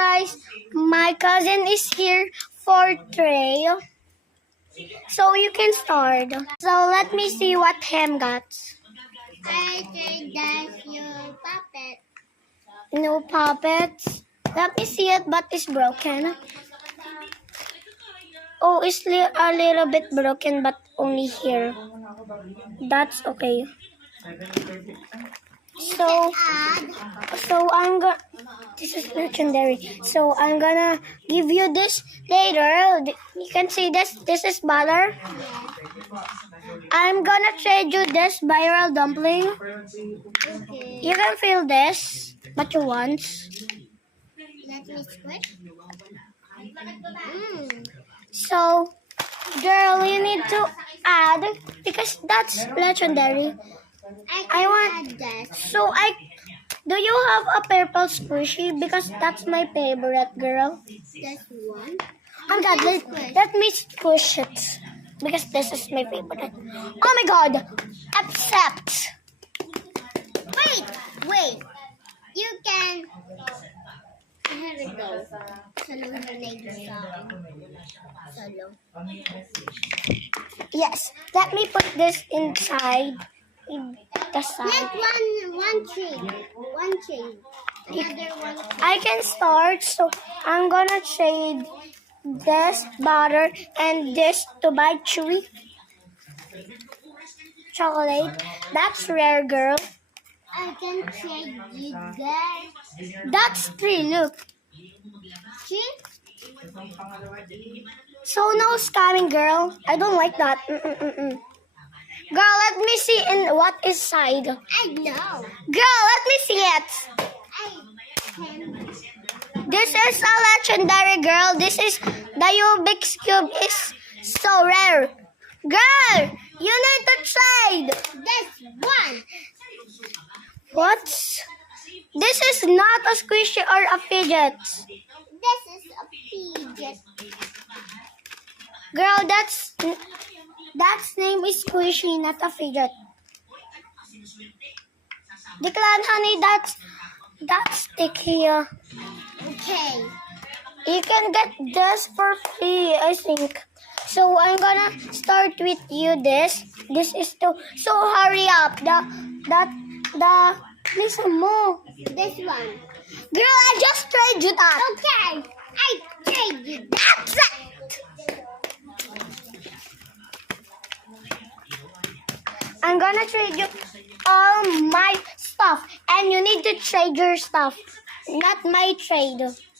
guys, my cousin is here for Trey. So you can start. So let me see what him got. I think that's your puppet. No puppets. Let me see it, but it's broken. Oh, it's a little bit broken, but only here. That's okay. So I'm gonna. This is legendary. So I'm gonna give you this later. You can see this. This is butter. I'm gonna trade you this viral dumpling. Okay. You can feel this, but you want. Let me squish. So, girl, you need to add because that's legendary. I want. add that. So do you have a purple squishy? Because that's my favorite, girl. That's one. Oh my god, let me squish it. Because this is my favorite. Oh my god, accept. Wait. You can. Here we go. Solo. Yes, let me put this inside. In the side. Let one tree. Another one. I can start, so I'm gonna trade this butter and this to buy chewy chocolate. That's rare, girl. I can trade you guys. That's 3, look. Tree? So no scamming, girl. I don't like that. Girl, let me see in what is side. I know. Girl, let me see it. I can. This is a legendary, girl. This is the Ubix Cube is so rare. Girl, you need to trade. That's one. What? This is not a squishy or a fidget. This is a fidget. Girl, that's name is squishy, not a fidget. Declan, honey, that's sticky. Okay. You can get this for free, I think. So I'm gonna start with you this. This is so hurry up. Listen mo. This one. Girl, I just tried you that. Okay. I trade you. That's it. I'm gonna trade you all my stuff, and you need to trade your stuff, not my trade.